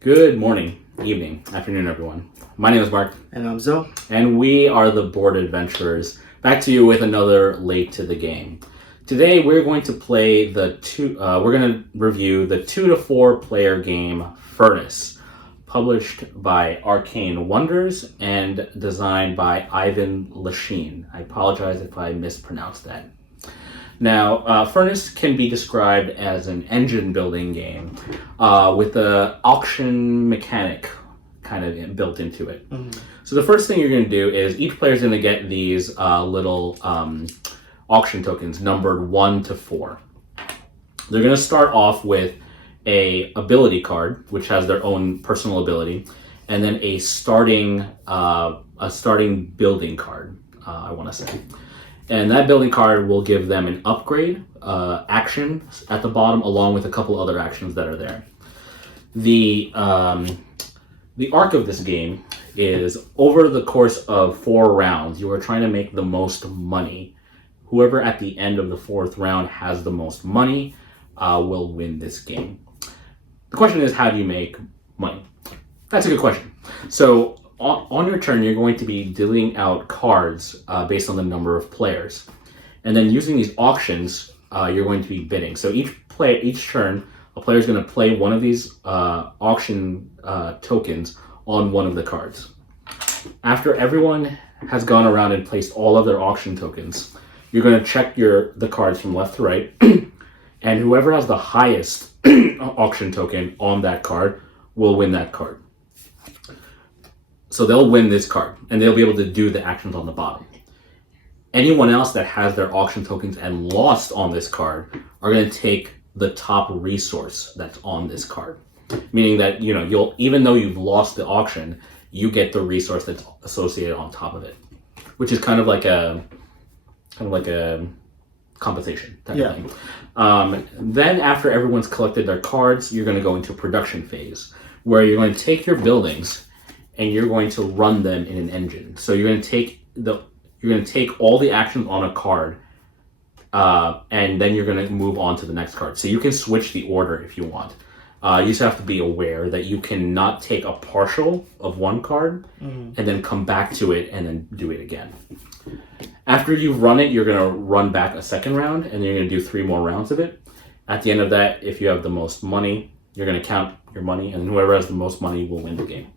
Good morning, evening, afternoon, everyone. My name is Mark, And I'm Zoe. and we are the Board Adventurers. Back to you with another Late to the Game. Today, we're going to play we're going to review the 2 to 4 player game Furnace, published by Arcane Wonders and designed by Ivan Lashine. I apologize if I mispronounced that. Now, Furnace can be described as an engine building game with the auction mechanic kind of built into it. Mm-hmm. So the first thing you're going to do is each player is going to get these little auction tokens numbered 1 to 4. They're going to start off with a ability card, which has their own personal ability, and then a starting building card, I want to say. And that building card will give them an upgrade action at the bottom, along with a couple other actions that are there. The arc of this game is over the course of 4 rounds, you are trying to make the most money. Whoever at the end of the 4th round has the most money will win this game. The question is, how do you make money? That's a good question. So on your turn, you're going to be dealing out cards based on the number of players. And then using these auctions, you're going to be bidding. So each turn, a player is going to play one of these auction tokens on one of the cards. After everyone has gone around and placed all of their auction tokens, you're going to check the cards from left to right. And whoever has the highest auction token on that card will win that card. So they'll win this card, and they'll be able to do the actions on the bottom. Anyone else that has their auction tokens and lost on this card are going to take the top resource that's on this card. Meaning that, you'll, even though you've lost the auction, you get the resource that's associated on top of it, which is kind of like a compensation type of thing. Then after everyone's collected their cards, you're going to go into production phase, where you're going to take your buildings and you're going to run them in an engine. So you're going to take all the actions on a card, and then you're going to move on to the next card. So you can switch the order if you want. You just have to be aware that you cannot take a partial of one card and then come back to it and then do it again. After you've run it, you're going to run back a second round, and then you're going to do 3 more rounds of it. At the end of that, if you have the most money, you're going to count your money, and whoever has the most money will win the game.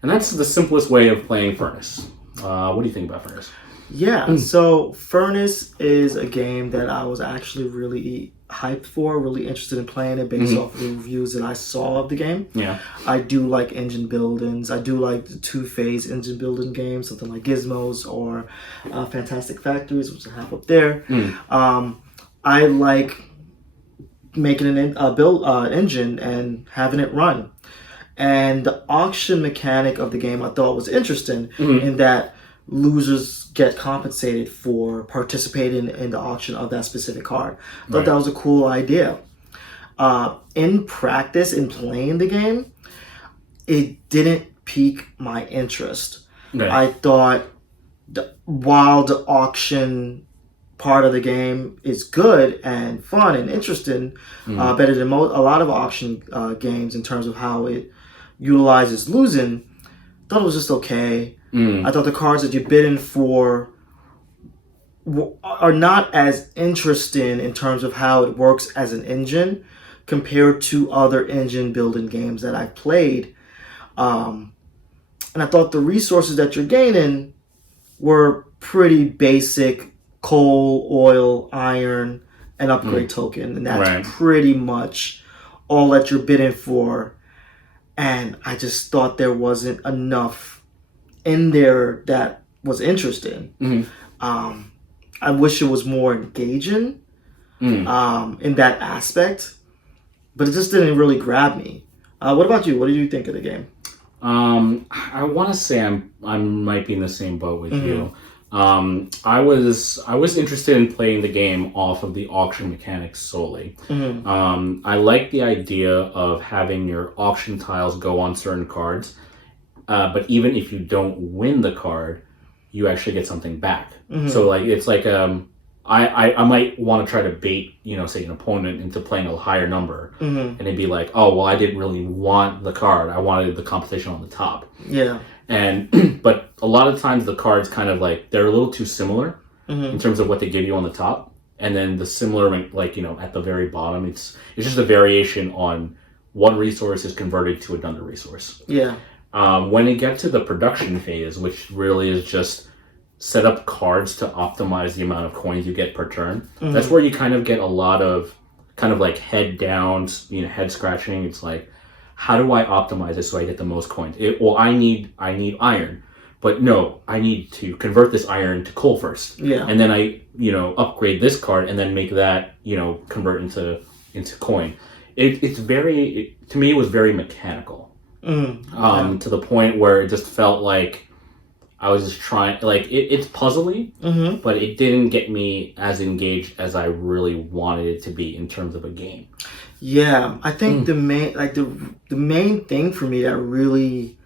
And that's the simplest way of playing Furnace. What do you think about Furnace? Yeah, so Furnace is a game that I was actually really hyped for, really interested in playing it based off of the reviews that I saw of the game. Yeah. I do like engine buildings. I do like the 2-phase engine building games, something like Gizmos or Fantastic Factories, which I have up there. I like making an engine and having it run. And the auction mechanic of the game I thought was interesting in that losers get compensated for participating in the auction of that specific card. I thought that was a cool idea. In practice, in playing the game, it didn't pique my interest. I thought while the auction part of the game is good and fun and interesting, better than a lot of auction games in terms of how it utilizes losing, I thought it was just okay. I thought the cards that you're bidding for are not as interesting in terms of how it works as an engine compared to other engine building games that I've played. And I thought the resources that you're gaining were pretty basic: coal, oil, iron, and upgrade token. And that's pretty much all that you're bidding for. And I just thought there wasn't enough in there that was interesting. I wish it was more engaging in that aspect, but it just didn't really grab me. What about you? What did you think of the game? I want to say I might be in the same boat with you. I was interested in playing the game off of the auction mechanics solely. I like the idea of having your auction tiles go on certain cards, but even if you don't win the card, you actually get something back. So it's like I might want to try to bait, say an opponent into playing a higher number, Mm-hmm. and they'd be like, oh, well, I didn't really want the card. I wanted the competition on the top. Yeah. And but a lot of times the cards kind of like they're a little too similar Mm-hmm. in terms of what they give you on the top, and then the similar like at the very bottom, it's just a variation on one resource is converted to another resource. Yeah. When it gets to the production phase, which really is just set up cards to optimize the amount of coins you get per turn, Mm-hmm. that's where you kind of get a lot of kind of like head downs, head scratching. It's like, how do I optimize it so I get the most coins? I need iron, but no, I need to convert this iron to coal first, Yeah. and then I upgrade this card and then make that convert into coin. It's very to me it was very mechanical. Mm-hmm. To the point where it just felt like I was just trying, like, it's puzzly, Mm-hmm. but it didn't get me as engaged as I really wanted it to be in terms of a game. Yeah, I think the main thing for me that really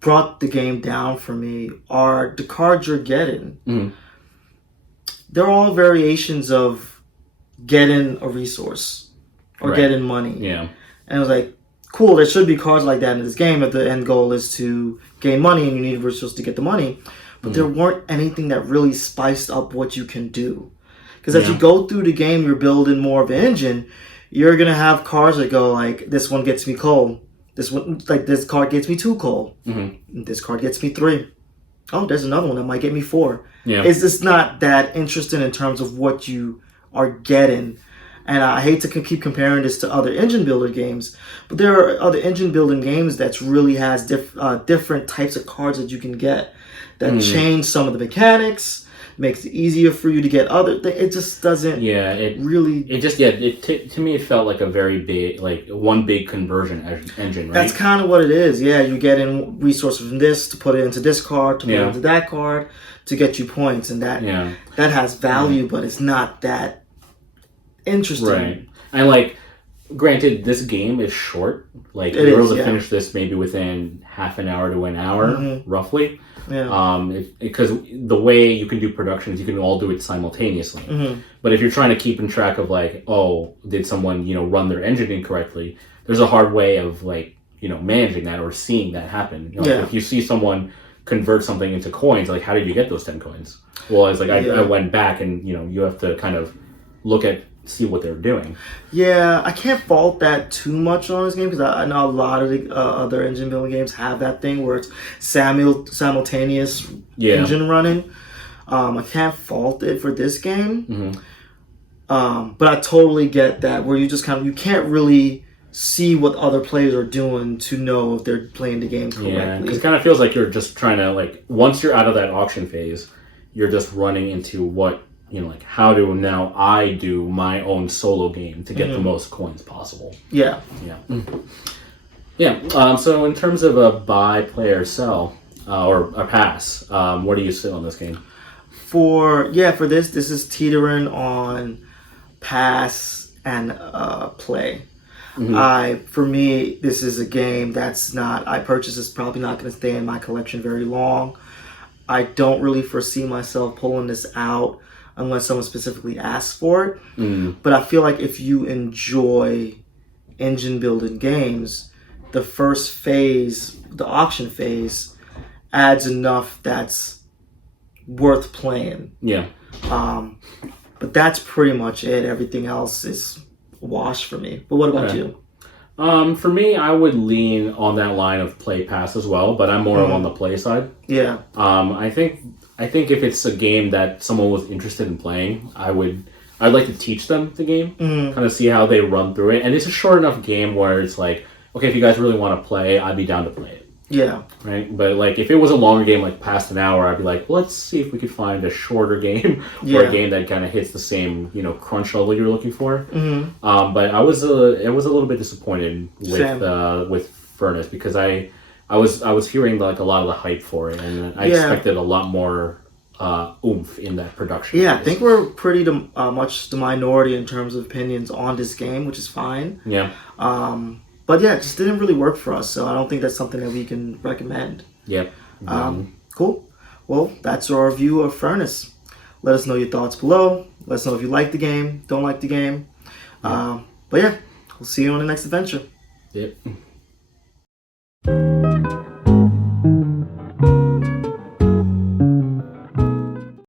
brought the game down for me are the cards you're getting. Mm. They're all variations of getting a resource or Right. getting money. Yeah. And I was like, cool, there should be cards like that in this game if the end goal is to gain money and you need resources to get the money. But there weren't anything that really spiced up what you can do. Because as you Yeah. go through the game, you're building more of an engine. You're going to have cards that go like, this one gets me coal. This one, like this card gets me 2 coal. Mm-hmm. This card gets me 3. Oh, there's another one that might get me 4. Yeah. It's just not that interesting in terms of what you are getting. And I hate to keep comparing this to other engine builder games, but there are other engine building games that really has different types of cards that you can get that change some of the mechanics, makes it easier for you to get other things. It just doesn't Yeah. It really... just to me it felt like a very big, like one big conversion engine, right? That's kind of what it is. Yeah, you get in resources from this to put it into this card, to put it into that card, to get you points. And that has value, but it's not that interesting. Right. And like, granted, this game is short. Like, It you're is, able to yeah. finish this maybe within half an hour to an hour, roughly. Yeah. Because the way you can do productions, you can all do it simultaneously. Mm-hmm. But if you're trying to keep in track of like, oh, did someone run their engine incorrectly? There's a hard way of like managing that or seeing that happen. If you see someone convert something into coins, like how did you get those 10 coins? Well, it's like I went back and you have to kind of see what they're doing. Yeah, I can't fault that too much on this game because I know a lot of the other engine building games have that thing where it's simultaneous engine running. I can't fault it for this game. Mm-hmm. But I totally get that where you just you can't really see what other players are doing to know if they're playing the game correctly. Yeah, because it kind of feels like you're just trying to, like, once you're out of that auction phase, you're just running into what, like, how do now I do my own solo game to get the most coins possible. Yeah. Yeah. Yeah. So in terms of a buy, play, or sell, or a pass, where do you sit on this game? For this is teetering on pass and play. For me, this is a game that's not, I purchased this, probably not going to stay in my collection very long. I don't really foresee myself pulling this out unless someone specifically asks for it. But I feel like if you enjoy engine building games, the first phase, the auction phase, adds enough that's worth playing. Yeah. But that's pretty much it. Everything else is wash for me. But what about you? For me, I would lean on that line of play pass as well, but I'm more on the play side. Yeah. I think if it's a game that someone was interested in playing, I'd like to teach them the game, kind of see how they run through it. And it's a short enough game where it's like, okay, if you guys really want to play, I'd be down to play it. Yeah. Right? But like, if it was a longer game, like past an hour, I'd be like, well, let's see if we could find a shorter game or a game that kind of hits the same, crunch level you're looking for. But I was a little bit disappointed with Furnace because I was hearing like a lot of the hype for it, and I expected a lot more oomph in that production. Yeah, I think we're pretty much the minority in terms of opinions on this game, which is fine. Yeah. But yeah, it just didn't really work for us, so I don't think that's something that we can recommend. Yep. Cool. Well, that's our review of Furnace. Let us know your thoughts below. Let us know if you like the game, don't like the game. But yeah, we'll see you on the next adventure. Yep.